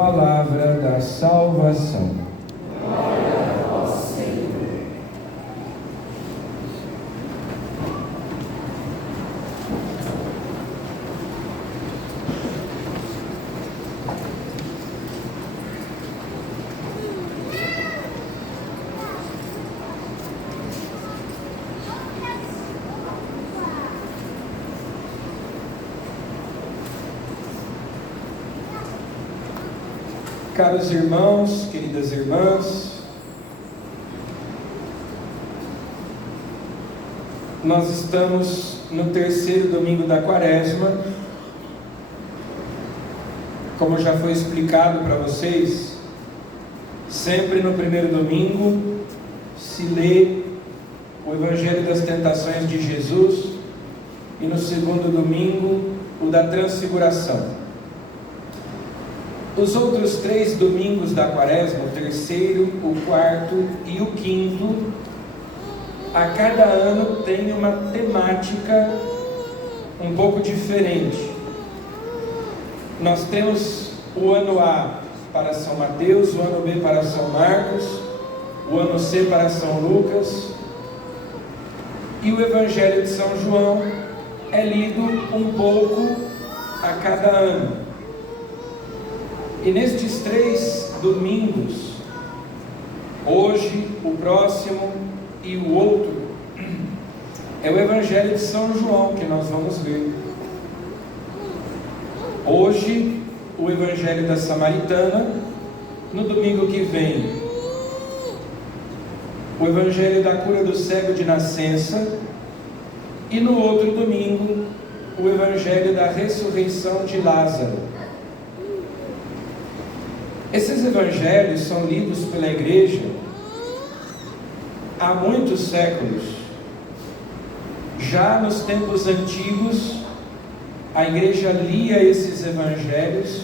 Palavra da salvação. Glória a vós, Senhor. Caros irmãos, queridas irmãs, nós estamos no terceiro domingo da Quaresma. Como já foi explicado para vocês, sempre no primeiro domingo se lê o Evangelho das Tentações de Jesus e no segundo domingo o da Transfiguração. Os outros 3 domingos da Quaresma, o terceiro, o quarto e o quinto, a cada ano tem uma temática um pouco diferente. Nós temos o ano A para São Mateus, o ano B para São Marcos, o ano C para São Lucas, e o Evangelho de São João é lido um pouco a cada ano. E nestes 3 domingos, hoje, o próximo e o outro, é o Evangelho de São João que nós vamos ver. Hoje, o Evangelho da Samaritana. No domingo que vem, o Evangelho da cura do cego de nascença. E no outro domingo, o Evangelho da ressurreição de Lázaro. Esses evangelhos são lidos pela igreja há muitos séculos. Já nos tempos antigos, a igreja lia esses evangelhos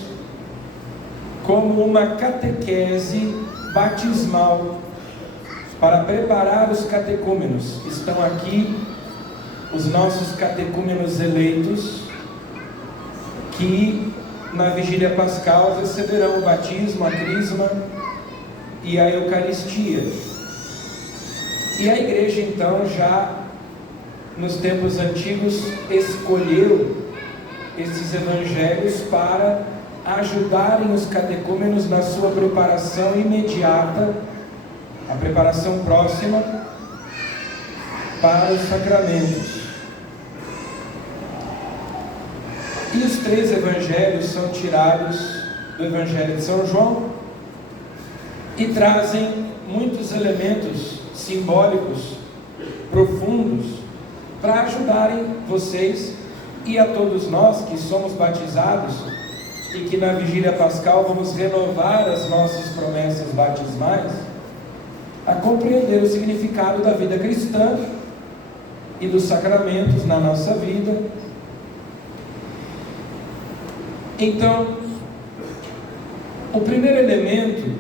como uma catequese batismal para preparar os catecúmenos. Estão aqui os nossos catecúmenos eleitos que na vigília pascal receberão o batismo, a crisma e a Eucaristia. E a igreja então já nos tempos antigos escolheu esses evangelhos para ajudarem os catecúmenos na sua preparação imediata, a preparação próxima para os sacramentos. E os 3 evangelhos são tirados do Evangelho de São João e trazem muitos elementos simbólicos profundos para ajudarem vocês e a todos nós que somos batizados e que na vigília pascal vamos renovar as nossas promessas batismais, a compreender o significado da vida cristã e dos sacramentos na nossa vida. Então, o primeiro elemento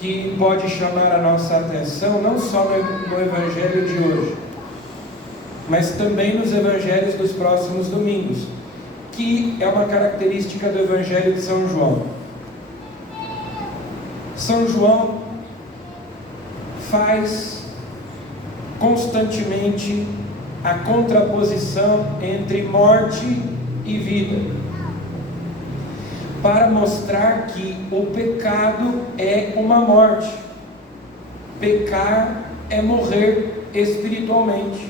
que pode chamar a nossa atenção, não só no Evangelho de hoje, mas também nos Evangelhos dos próximos domingos, que é uma característica do Evangelho de São João. São João faz constantemente a contraposição entre morte e vida, para mostrar que o pecado é uma morte. Pecar é morrer espiritualmente.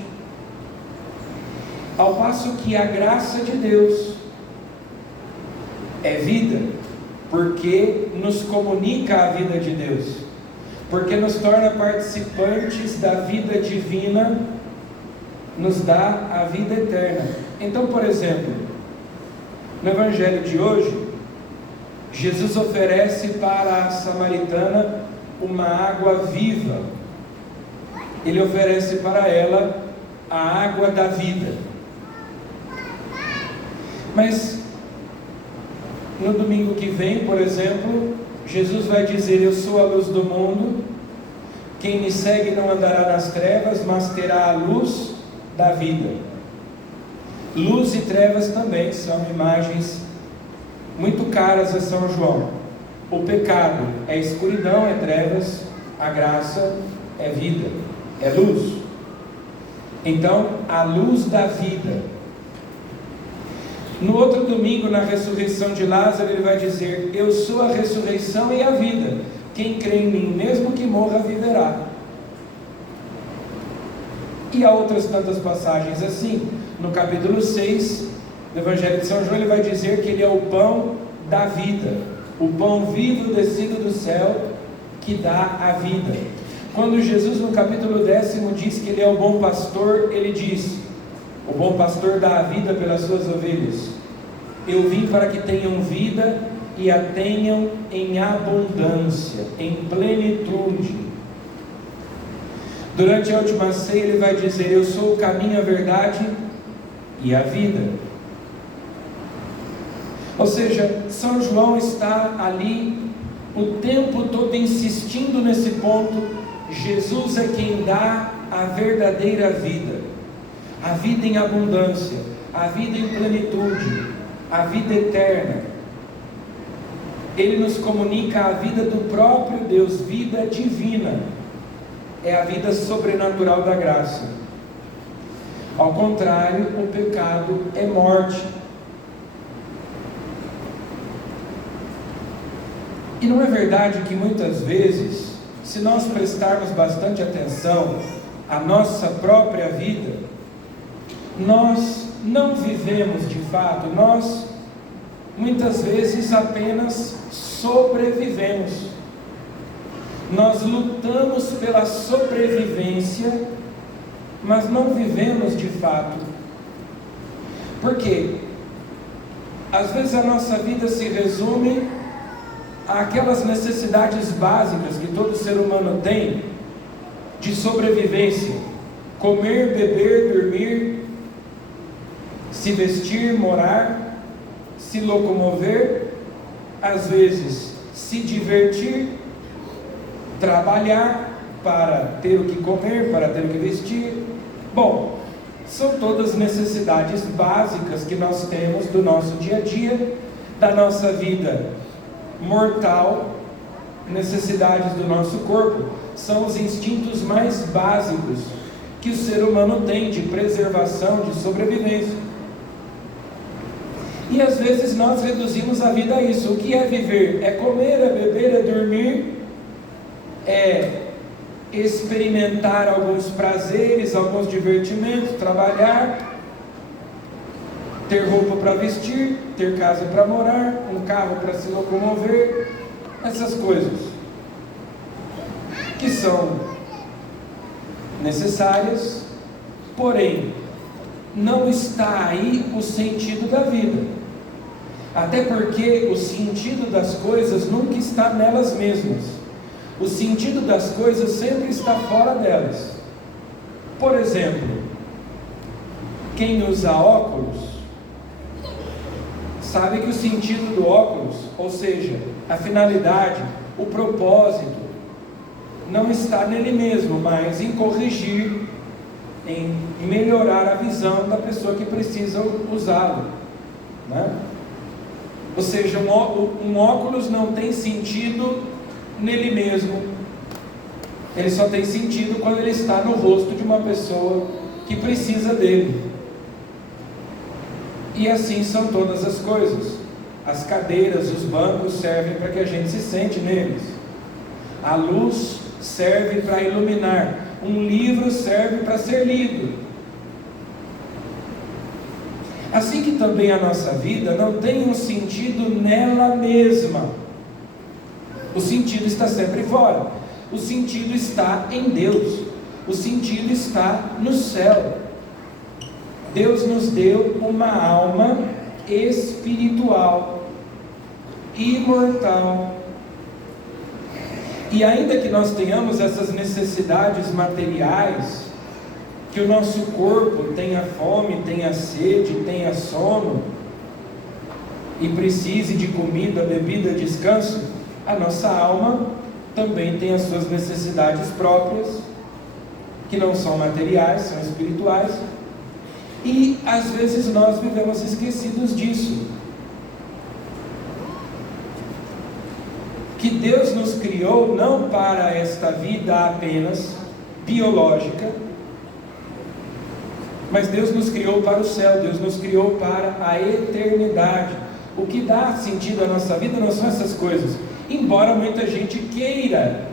Ao passo que a graça de Deus é vida, porque nos comunica a vida de Deus, porque nos torna participantes da vida divina, nos dá a vida eterna. Então, por exemplo, no Evangelho de hoje, Jesus oferece para a samaritana uma água viva. Ele oferece para ela a água da vida. Mas no domingo que vem, por exemplo, Jesus vai dizer: eu sou a luz do mundo, quem me segue não andará nas trevas, mas terá a luz da vida. Luz e trevas também são imagens muito caras a São João. O pecado é escuridão, é trevas, a graça é vida, é luz. Então, a luz da vida. No outro domingo, na ressurreição de Lázaro, ele vai dizer: eu sou a ressurreição e a vida. Quem crê em mim, mesmo que morra, viverá. E há outras tantas passagens assim. No capítulo 6 do Evangelho de São João, ele vai dizer que ele é o pão da vida, o pão vivo descido do céu, que dá a vida. Quando Jesus, no capítulo 10, diz que ele é o bom pastor, ele diz: o bom pastor dá a vida pelas suas ovelhas. Eu vim para que tenham vida e a tenham em abundância, em plenitude. Durante a última ceia, ele vai dizer: eu sou o caminho, a verdade e a vida. Ou seja, São João está ali o tempo todo insistindo nesse ponto. Jesus é quem dá a verdadeira vida, a vida em abundância, a vida em plenitude, a vida eterna. Ele nos comunica a vida do próprio Deus, vida divina, é a vida sobrenatural da graça. Ao contrário, o pecado é morte. E não é verdade que muitas vezes, se nós prestarmos bastante atenção à nossa própria vida, nós não vivemos de fato, nós muitas vezes apenas sobrevivemos. Nós lutamos pela sobrevivência, mas não vivemos de fato. Por quê? Às vezes a nossa vida se resume àquelas necessidades básicas que todo ser humano tem de sobrevivência: comer, beber, dormir, se vestir, morar, se locomover, às vezes se divertir, trabalhar para ter o que comer, para ter o que vestir. Bom, são todas necessidades básicas que nós temos do nosso dia a dia, da nossa vida mortal, necessidades do nosso corpo. São os instintos mais básicos que o ser humano tem de preservação, de sobrevivência. E às vezes nós reduzimos a vida a isso. O que é viver? É comer, é beber, é dormir, é experimentar alguns prazeres, alguns divertimentos, trabalhar, ter roupa para vestir, ter casa para morar, um carro para se locomover, essas coisas que são necessárias, porém não está aí o sentido da vida. Até porque o sentido das coisas nunca está nelas mesmas. O sentido das coisas sempre está fora delas. Por exemplo, quem usa óculos sabe que o sentido do óculos, ou seja, a finalidade, o propósito, não está nele mesmo, mas em corrigir, em melhorar a visão da pessoa que precisa usá-lo, né? Ou seja, um óculos não tem sentido nele mesmo, ele só tem sentido quando ele está no rosto de uma pessoa que precisa dele. E assim são todas as coisas. As cadeiras, os bancos servem para que a gente se sente neles. A luz serve para iluminar. Um livro serve para ser lido. Assim que também a nossa vida não tem um sentido nela mesma. O sentido está sempre fora. O sentido está em Deus. O sentido está no céu. Deus nos deu uma alma espiritual, imortal. E ainda que nós tenhamos essas necessidades materiais, que o nosso corpo tenha fome, tenha sede, tenha sono, e precise de comida, bebida, descanso, a nossa alma também tem as suas necessidades próprias, que não são materiais, são espirituais. E às vezes nós vivemos esquecidos disso. que Deus nos criou não para esta vida apenas biológica, mas Deus nos criou para o céu, Deus nos criou para a eternidade. O que dá sentido à nossa vida não são essas coisas, embora muita gente queira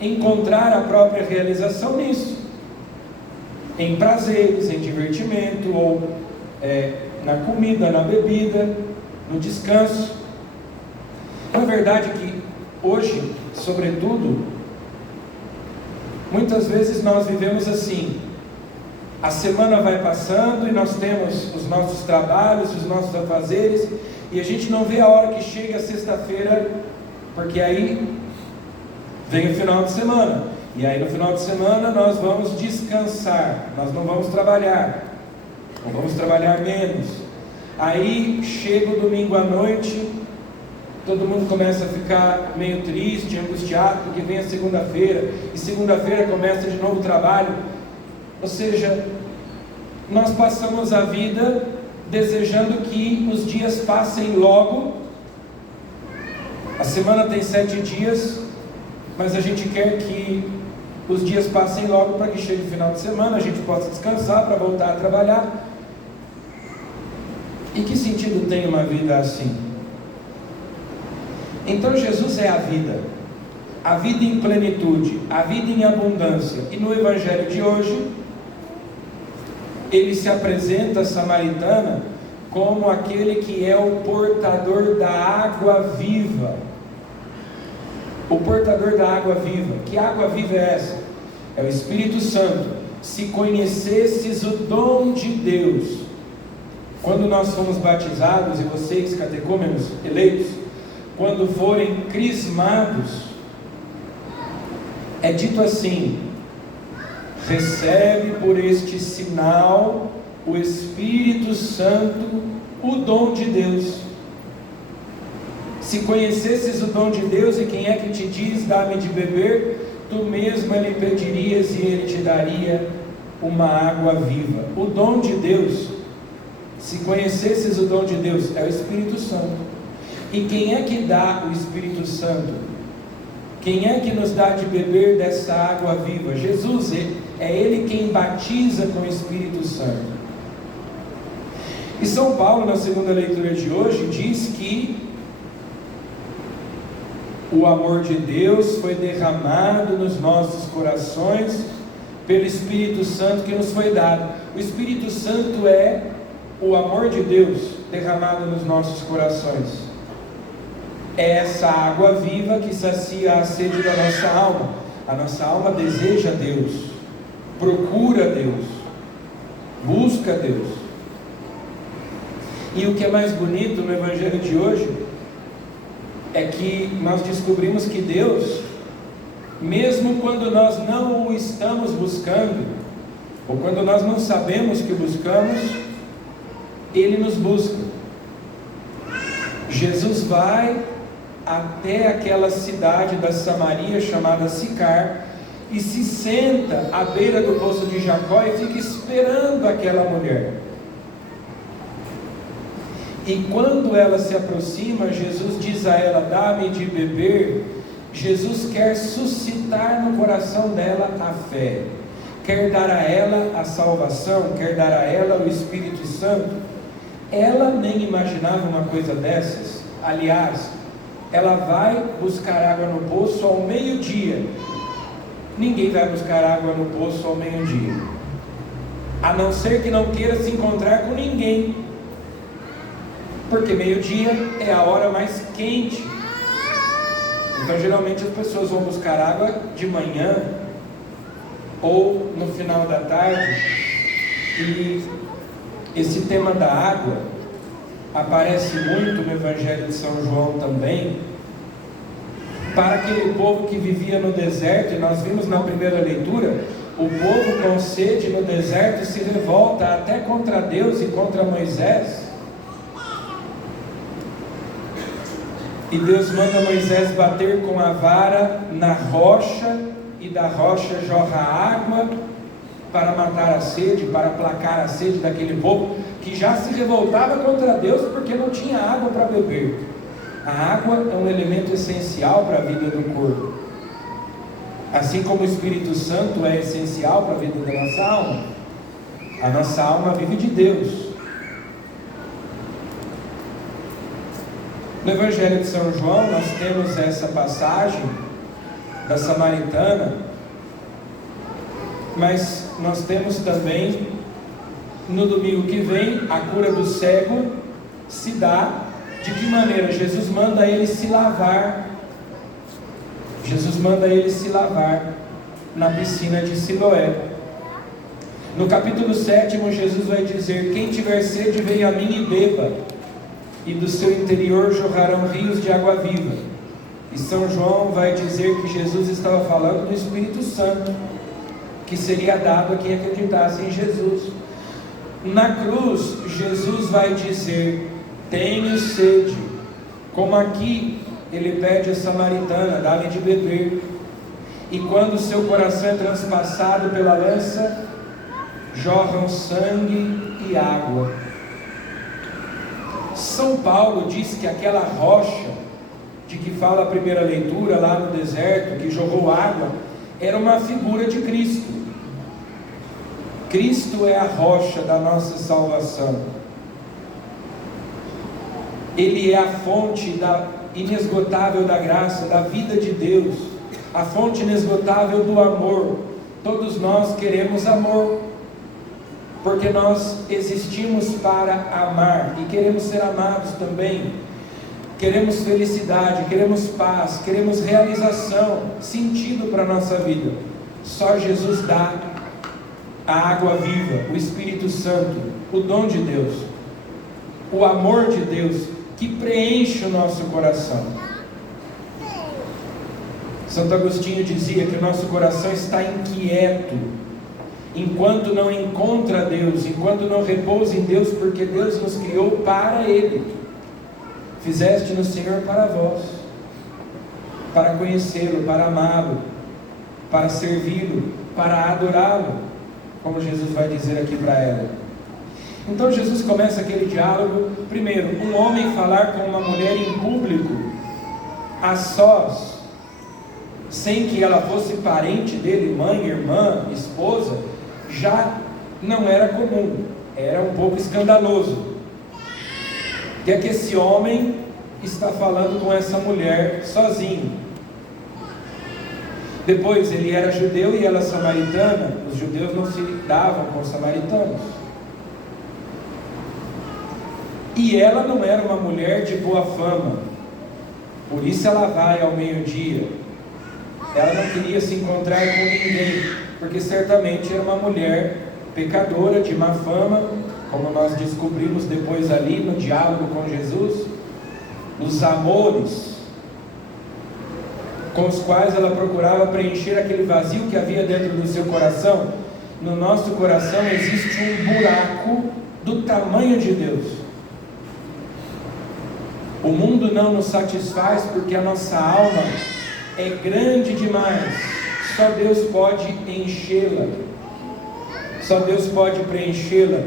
encontrar a própria realização nisso, em prazeres, em divertimento, ou na comida, na bebida, no descanso. É verdade que hoje, sobretudo, muitas vezes nós vivemos assim: a semana vai passando e nós temos os nossos trabalhos, os nossos afazeres, e a gente não vê a hora que chega a sexta-feira, porque aí vem o final de semana, e aí no final de semana nós vamos descansar, nós não vamos trabalhar, ou vamos trabalhar menos. Aí chega o domingo à noite, todo mundo começa a ficar meio triste, angustiado, porque vem a segunda-feira, e segunda-feira começa de novo o trabalho. Ou seja, nós passamos a vida desejando que os dias passem logo. A semana tem 7 dias, mas a gente quer que os dias passem logo para que chegue o final de semana, a gente possa descansar para voltar a trabalhar. E que sentido tem uma vida assim? Então Jesus é a vida em plenitude, a vida em abundância. E no Evangelho de hoje, ele se apresenta a samaritana como aquele que é o portador da água viva. O portador da água viva. Que água viva é essa? É o Espírito Santo. Se conhecesses o dom de Deus. Quando nós fomos batizados, e vocês, catecúmenos eleitos, quando forem crismados, é dito assim: recebe por este sinal o Espírito Santo, o dom de Deus. Se conhecesses o dom de Deus, e quem é que te diz, dá-me de beber, tu mesma lhe pedirias e ele te daria uma água viva. O dom de Deus, se conhecesses o dom de Deus, é o Espírito Santo. E quem é que dá o Espírito Santo? Quem é que nos dá de beber dessa água viva? Jesus, é Ele quem batiza com o Espírito Santo. E São Paulo, na segunda leitura de hoje, diz que o amor de Deus foi derramado nos nossos corações pelo Espírito Santo que nos foi dado. O Espírito Santo é o amor de Deus derramado nos nossos corações. É essa água viva que sacia a sede da nossa alma. A nossa alma deseja Deus, procura Deus, busca Deus. E o que é mais bonito no Evangelho de hoje é que nós descobrimos que Deus, mesmo quando nós não o estamos buscando, ou quando nós não sabemos que buscamos, Ele nos busca. Jesus vai até aquela cidade da Samaria chamada Sicar e se senta à beira do poço de Jacó e fica esperando aquela mulher. E quando ela se aproxima, Jesus diz a ela: dá-me de beber. Jesus quer suscitar no coração dela a fé, quer dar a ela a salvação, quer dar a ela o Espírito Santo. Ela nem imaginava uma coisa dessas. Aliás, ela vai buscar água no poço ao meio-dia. Ninguém vai buscar água no poço ao meio-dia, a não ser que não queira se encontrar com ninguém, porque meio-dia é a hora mais quente. Então geralmente as pessoas vão buscar água de manhã ou no final da tarde. E esse tema da água aparece muito no Evangelho de São João também, para aquele povo que vivia no deserto. E nós vimos na primeira leitura, o povo com sede no deserto se revolta até contra Deus e contra Moisés, e Deus manda Moisés bater com a vara na rocha, e da rocha jorra água para matar a sede, para aplacar a sede daquele povo que já se revoltava contra Deus porque não tinha água para beber. A água é um elemento essencial para a vida do corpo. Assim como o Espírito Santo é essencial para a vida da nossa alma. A nossa alma vive de Deus. No Evangelho de São João, nós temos essa passagem da samaritana, mas nós temos também, no domingo que vem, a cura do cego se dá de que maneira? Jesus manda ele se lavar. Jesus manda ele se lavar na piscina de Siloé. No capítulo 7, Jesus vai dizer: quem tiver sede, venha a mim e beba, e do seu interior jorrarão rios de água viva. E São João vai dizer que Jesus estava falando do Espírito Santo, que seria dado a quem acreditasse em Jesus. Na cruz, Jesus vai dizer: tenho sede. Como aqui, ele pede a samaritana, dá-lhe de beber. E quando seu coração é transpassado pela lança, jorram sangue e água. São Paulo diz que aquela rocha de que fala a primeira leitura lá no deserto, que jorrou água, era uma figura de Cristo. Cristo é a rocha da nossa salvação. Ele é a fonte inesgotável da graça, da vida de Deus, a fonte inesgotável do amor. Todos nós queremos amor, porque nós existimos para amar e queremos ser amados também. Queremos felicidade, queremos paz, queremos realização, sentido para a nossa vida. Só Jesus dá a água viva, o Espírito Santo, o dom de Deus, o amor de Deus que preenche o nosso coração. Santo Agostinho dizia que o nosso coração está inquieto enquanto não encontra Deus, enquanto não repousa em Deus, porque Deus nos criou para Ele. Fizeste no Senhor para vós, para conhecê-lo, para amá-lo, para servi-lo, para adorá-lo, como Jesus vai dizer aqui para ela. Então Jesus começa aquele diálogo. Primeiro, um homem falar com uma mulher em público, a sós, sem que ela fosse parente dele, mãe, irmã, esposa, já não era comum, era um pouco escandaloso. O que é que esse homem está falando com essa mulher sozinho? Depois, ele era judeu e ela samaritana. Os judeus não se davam com os samaritanos. E ela não era uma mulher de boa fama, por isso ela vai ao meio-dia. Ela não queria se encontrar com ninguém, porque certamente era uma mulher pecadora, de má fama, como nós descobrimos depois ali no diálogo com Jesus. Os amores com os quais ela procurava preencher aquele vazio que havia dentro do seu coração. No nosso coração existe um buraco do tamanho de Deus. O mundo não nos satisfaz porque a nossa alma é grande demais. Só Deus pode enchê-la, só Deus pode preenchê-la,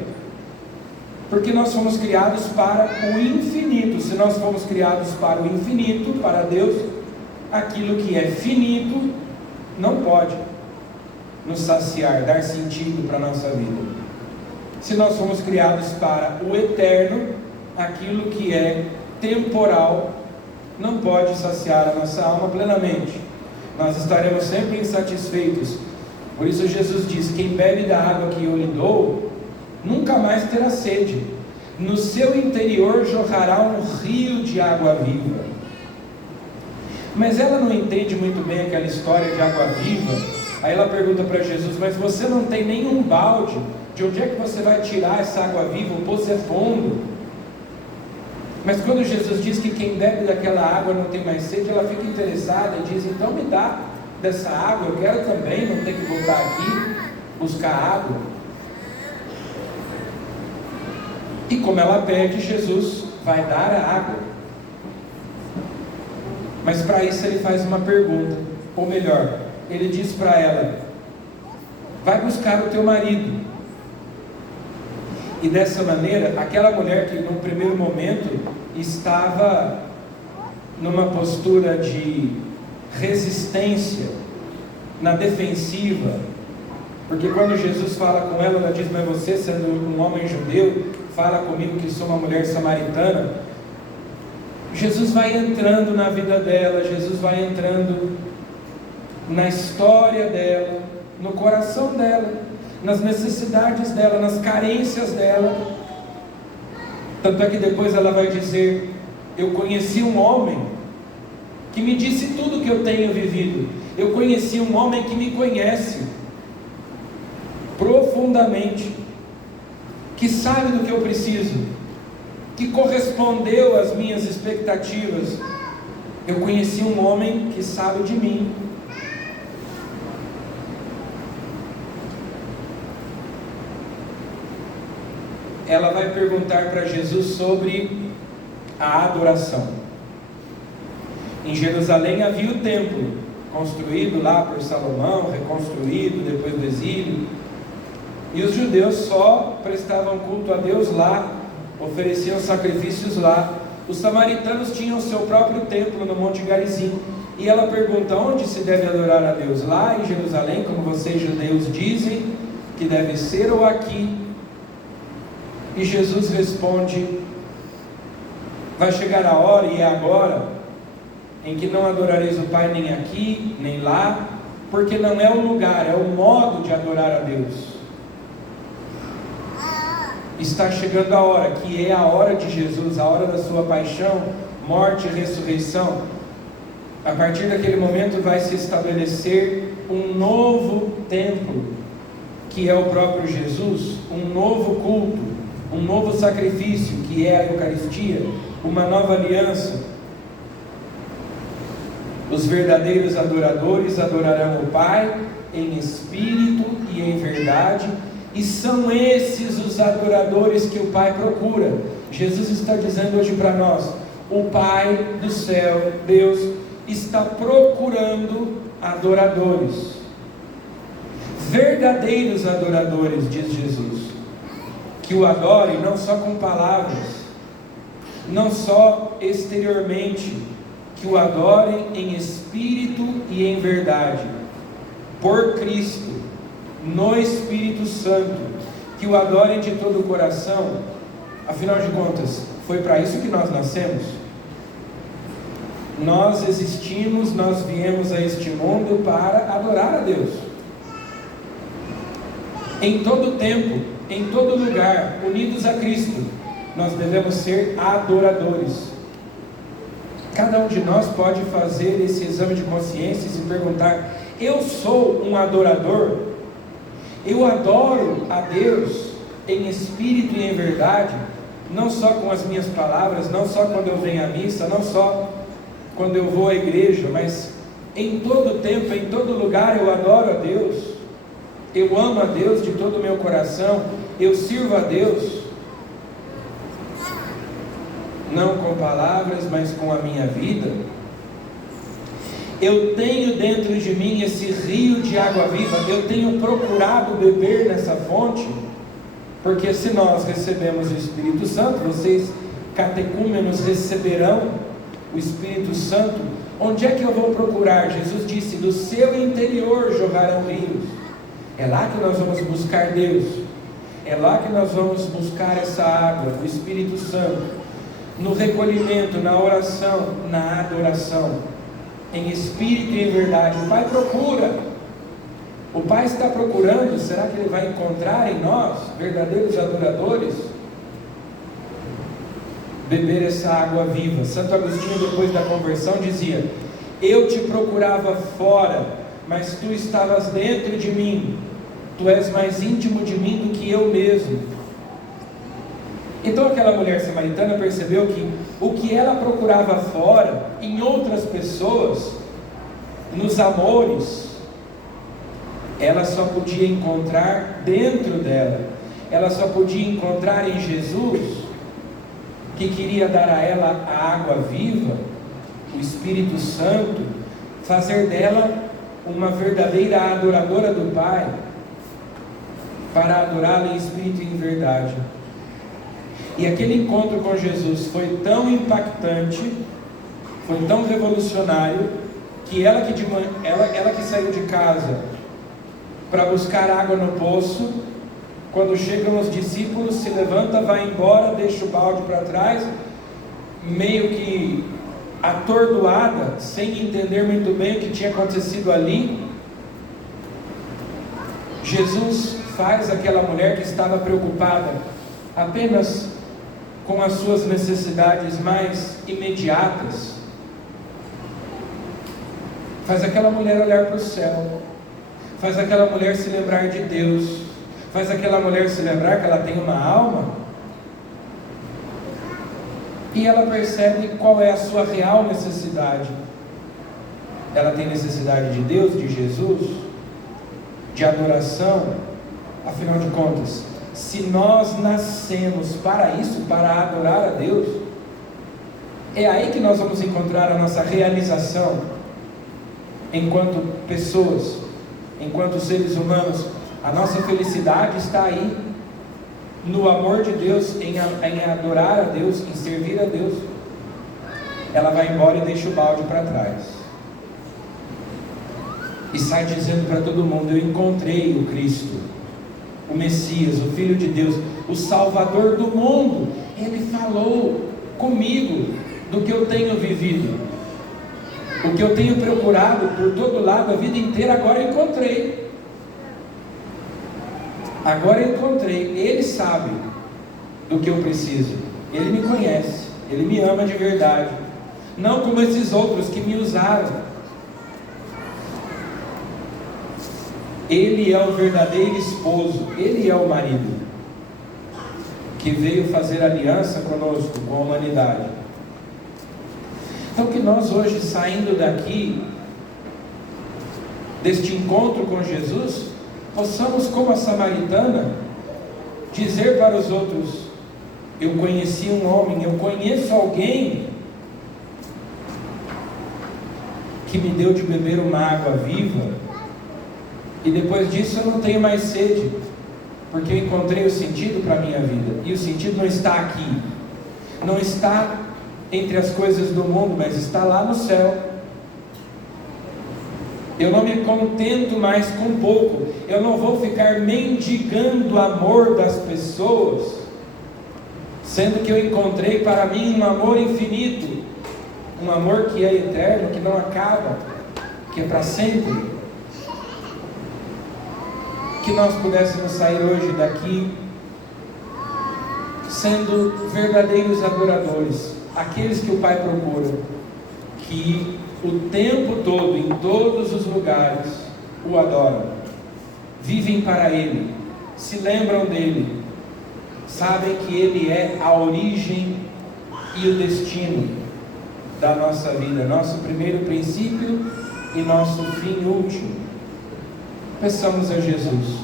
porque nós fomos criados para o infinito. Se nós fomos criados para o infinito, para Deus, aquilo que é finito não pode nos saciar, dar sentido para a nossa vida. Se nós fomos criados para o eterno, aquilo que é temporal não pode saciar a nossa alma plenamente. Nós estaremos sempre insatisfeitos. Por isso Jesus diz: quem bebe da água que eu lhe dou, nunca mais terá sede. No seu interior jorrará um rio de água viva. Mas ela não entende muito bem aquela história de água viva. Aí ela pergunta para Jesus: mas você não tem nenhum balde? De onde é que você vai tirar essa água viva? O poço é fundo. Mas quando Jesus diz que quem bebe daquela água não tem mais sede, ela fica interessada e diz: então me dá dessa água, eu quero também não ter que voltar aqui buscar água. E como ela pede, Jesus vai dar a água. Mas para isso ele faz uma pergunta, ou melhor, ele diz para ela: vai buscar o teu marido. E dessa maneira, aquela mulher que no primeiro momento estava numa postura de resistência, na defensiva, porque quando Jesus fala com ela, ela diz: mas você, sendo um homem judeu, fala comigo que sou uma mulher samaritana. Jesus vai entrando na vida dela, Jesus vai entrando na história dela, no coração dela, nas necessidades dela, nas carências dela. Tanto é que depois ela vai dizer: eu conheci um homem que me disse tudo que eu tenho vivido. Eu conheci um homem que me conhece profundamente, que sabe do que eu preciso, que correspondeu às minhas expectativas. Eu conheci um homem que sabe de mim. Ela vai perguntar para Jesus sobre a adoração. Em Jerusalém havia o templo, construído lá por Salomão, reconstruído depois do exílio, e os judeus só prestavam culto a Deus lá, ofereciam sacrifícios lá. Os samaritanos tinham seu próprio templo no Monte Garizim, e ela pergunta: onde se deve adorar a Deus? Lá em Jerusalém, como vocês judeus dizem que deve ser, ou aqui? E Jesus responde: vai chegar a hora, e é agora, em que não adorareis o Pai nem aqui, nem lá, porque não é o lugar, é o modo de adorar a Deus. Está chegando a hora, que é a hora de Jesus, a hora da sua paixão, morte e ressurreição. A partir daquele momento vai se estabelecer um novo templo, que é o próprio Jesus, um novo culto, um novo sacrifício, que é a Eucaristia, uma nova aliança. Os verdadeiros adoradores adorarão o Pai em espírito e em verdade, e são esses os adoradores que o Pai procura. Jesus está dizendo hoje para nós: o Pai do céu, Deus, está procurando adoradores, verdadeiros adoradores, diz Jesus, que o adorem não só com palavras, não só exteriormente, que o adorem em espírito e em verdade, por Cristo, no Espírito Santo, que o adorem de todo o coração. Afinal de contas, foi para isso que nós nascemos. Nós existimos, nós viemos a este mundo para adorar a Deus. Em todo tempo, em todo lugar, unidos a Cristo, nós devemos ser adoradores. Cada um de nós pode fazer esse exame de consciência e se perguntar: eu sou um adorador? Eu adoro a Deus em espírito e em verdade, não só com as minhas palavras, não só quando eu venho à missa, não só quando eu vou à igreja, mas em todo tempo, em todo lugar eu adoro a Deus, eu amo a Deus de todo o meu coração, eu sirvo a Deus, não com palavras, mas com a minha vida. Eu tenho dentro de mim esse rio de água viva, eu tenho procurado beber nessa fonte, porque se nós recebemos o Espírito Santo, vocês catecúmenos receberão o Espírito Santo. Onde é que eu vou procurar? Jesus disse: do seu interior jorrarão rios. É lá que nós vamos buscar Deus, é lá que nós vamos buscar essa água, o Espírito Santo, no recolhimento, na oração, na adoração, em espírito e em verdade. O Pai procura, o Pai está procurando. Será que Ele vai encontrar em nós, verdadeiros adoradores, beber essa água viva? Santo Agostinho, depois da conversão, dizia: eu te procurava fora, mas tu estavas dentro de mim, tu és mais íntimo de mim do que eu mesmo. Então aquela mulher samaritana percebeu que o que ela procurava fora, em outras pessoas, nos amores, ela só podia encontrar dentro dela. Ela só podia encontrar em Jesus, que queria dar a ela a água viva, o Espírito Santo, fazer dela uma verdadeira adoradora do Pai, para adorá-lo em espírito e em verdade. E aquele encontro com Jesus foi tão impactante foi tão revolucionário que ela que saiu de casa para buscar água no poço, quando chegam os discípulos, se levanta, vai embora, deixa o balde para trás, meio que atordoada, sem entender muito bem o que tinha acontecido ali. Jesus faz aquela mulher que estava preocupada apenas com as suas necessidades mais imediatas, faz aquela mulher olhar para o céu, faz aquela mulher se lembrar de Deus, faz aquela mulher se lembrar que ela tem uma alma, e ela percebe qual é a sua real necessidade. Ela tem necessidade de Deus, de Jesus, de adoração. Afinal de contas, se nós nascemos para isso, para adorar a Deus, é aí que nós vamos encontrar a nossa realização enquanto pessoas, enquanto seres humanos. A nossa felicidade está aí, no amor de Deus, em adorar a Deus, em servir a Deus. Ela vai embora e deixa o balde para trás, e sai dizendo para todo mundo: eu encontrei o Cristo, o Messias, o Filho de Deus, o Salvador do mundo. Ele falou comigo do que eu tenho vivido, o que eu tenho procurado por todo lado a vida inteira. Agora eu encontrei. Agora eu encontrei. Ele sabe do que eu preciso. Ele me conhece. Ele me ama de verdade. Não como esses outros que me usaram. Ele é o verdadeiro esposo. Ele é o marido que veio fazer aliança conosco, com a humanidade. Então que nós hoje, saindo daqui, deste encontro com Jesus, possamos, como a samaritana, dizer para os outros: eu conheci um homem, eu conheço alguém que me deu de beber uma água viva, e depois disso eu não tenho mais sede, porque eu encontrei o sentido para a minha vida. E o sentido não está aqui, não está entre as coisas do mundo, mas está lá no céu. Eu não me contento mais com pouco. Eu não vou ficar mendigando o amor das pessoas, sendo que eu encontrei para mim um amor infinito, um amor que é eterno, que não acaba, que é para sempre. Que nós pudéssemos sair hoje daqui sendo verdadeiros adoradores, aqueles que o Pai procura, que o tempo todo, em todos os lugares, o adoram, vivem para Ele, se lembram dEle, sabem que Ele é a origem e o destino da nossa vida, nosso primeiro princípio e nosso fim último. Peçamos a Jesus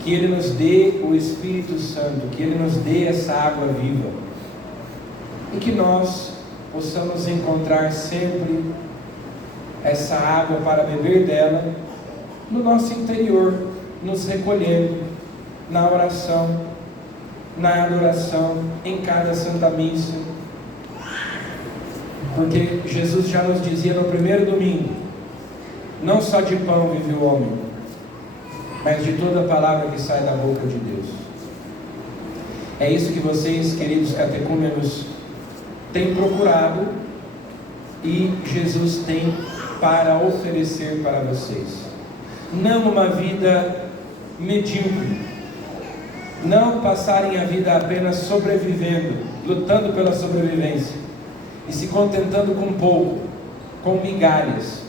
que Ele nos dê o Espírito Santo, que Ele nos dê essa água viva, e que nós possamos encontrar sempre essa água para beber dela no nosso interior, nos recolhendo na oração, na adoração, em cada Santa Missa, porque Jesus já nos dizia no primeiro domingo: não só de pão vive o homem, mas de toda a palavra que sai da boca de Deus. É isso que vocês, queridos catecúmenos, têm procurado, e Jesus tem para oferecer para vocês. Não uma vida medíocre, não passarem a vida apenas sobrevivendo, lutando pela sobrevivência, e se contentando com pouco, com migalhas.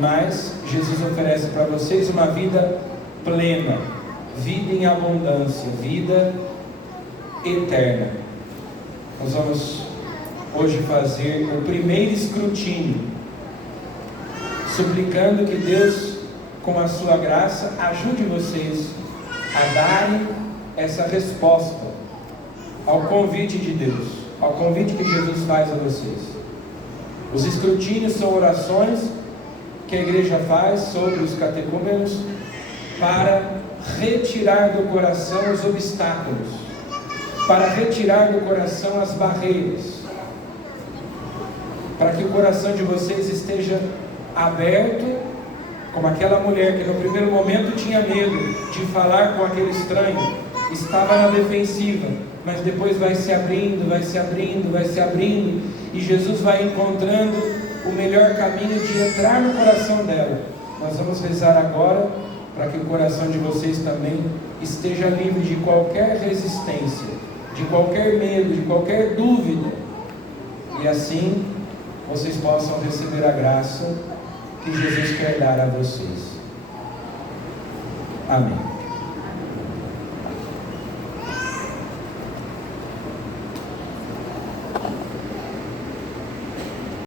Mas Jesus oferece para vocês uma vida plena, vida em abundância, vida eterna. Nós vamos hoje fazer o primeiro escrutínio, suplicando que Deus, com a sua graça, ajude vocês a darem essa resposta ao convite de Deus, ao convite que Jesus faz a vocês. Os escrutínios são orações que a igreja faz sobre os catecúmenos para retirar do coração os obstáculos, para retirar do coração as barreiras, para que o coração de vocês esteja aberto, como aquela mulher que no primeiro momento tinha medo de falar com aquele estranho, estava na defensiva, mas depois vai se abrindo, vai se abrindo, vai se abrindo, e Jesus vai encontrando o melhor caminho de entrar no coração dela. Nós vamos rezar agora para que o coração de vocês também esteja livre de qualquer resistência, de qualquer medo, de qualquer dúvida, e assim vocês possam receber a graça que Jesus quer dar a vocês. Amém.